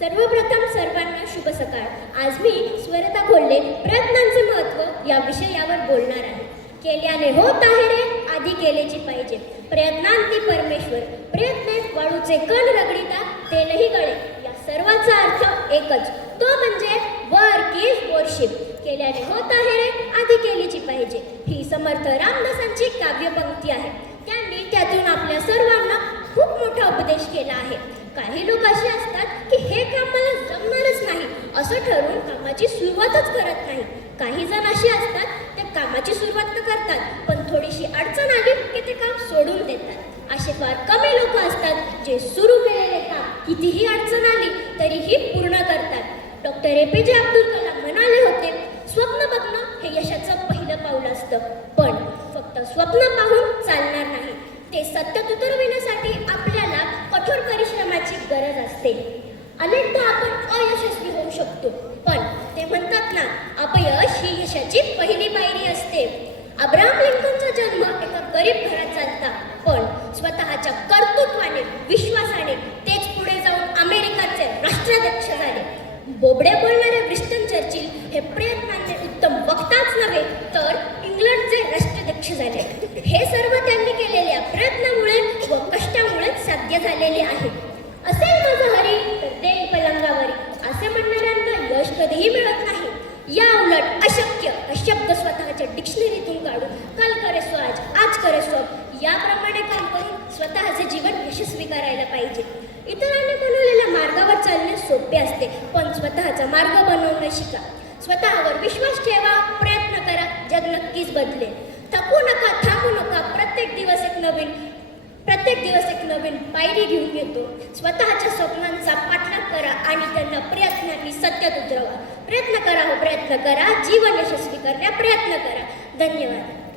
सर्वप्रथम सर्वांना शुभ सकाळ। आज मी स्वरता खोल्ले प्रयत्नांचे महत्त्व या विषयावर बोलणार आहे। केल्याने होत आहे रे, आधी केलेची पाहिजे। प्रयत्नांती परमेश्वर, प्रयत्ने वाळूचे कण रगडिता तेलही गळे। या सर्वाचा अर्थ एकच, तो म्हणजे वर्क इज वर्शिप। केल्याने होत आहे रे, आधी केलीची पाहिजे। ही समर्थ रामदासांची काव्यपंक्ती आहे। त्यांनी त्यातून आपल्या सर्वांना खूप मोठा उपदेश केला आहे। काही लोक असे असतात की हे काम मला जमणारच नाही असं ठरवून कामाची सुरुवातच करत नाही। काही जण असे असतात ते कामाची सुरुवात तर करतात पण थोडीशी अडचण आली की ते काम सोडून देतात। असे फार कमी लोक असतात जे सुरू केलेले काम कितीही अडचण आली तरीही पूर्ण करतात। डॉक्टर APJ अब्दुल कलाम म्हणाले होते, स्वप्न बघणं हे यशाचं पहिलं पाऊल असतं, पण फक्त स्वप्न पाहून चालणार नाही, ते सत्यात उतरविण्यासाठी आपल्याला कठोर परिश्रमाची गरज असते। अनेकदा आपण अयशस्वी होऊ शकतो, पण ते म्हणतात ना, अपयश ही यशाची पहिली पायरी असते। अब्राहम लिंकनचा जन्म एका गरीब घरात झाला, पण स्वतःच्या कर्तृत्वाने, विश्वासाने तेच पुढे जाऊन अमेरिकेचे राष्ट्राध्यक्ष झाले। बोबडे बोलणारे विन्स्टन चर्चिल हे प्रयत्नांनी उत्तम वक्ताच नव्हे तर इंग्लंडचे राष्ट्राध्यक्ष झाले। हे सर्व त्यांनी केलेल्या प्रयत्नामुळे व कष्टामुळे साध्य झालेले आहे। असेल माझा हरी तर देईल पलंगावरी, असे म्हणणाऱ्यांना यश कधीही मिळत नाही। या उलट अशक्य हा शब्द स्वतःच्या डिक्शनरीतून काढून काल करे सो आज करे सो याप्रमाणे काम करून स्वतःचे जीवन यशस्वी करायला पाहिजे। इतरांनी बनवलेल्या मार्गावर चालणे सोपे असते, पण स्वतःचा मार्ग बनवणं शिका। स्वतःवर विश्वास ठेवा, प्रयत्न करा, जग नक्कीच बदलेल। थकू नका, थांबू नका, प्रत्येक दिवस एक नवीन पायरी घेऊन येतो। स्वतःच्या स्वप्नांचा पाठलाग करा आणि त्यांना प्रयत्नांनी सत्यात उतरवा। प्रयत्न करा, जीवन यशस्वी करण्या प्रयत्न करा। धन्यवाद।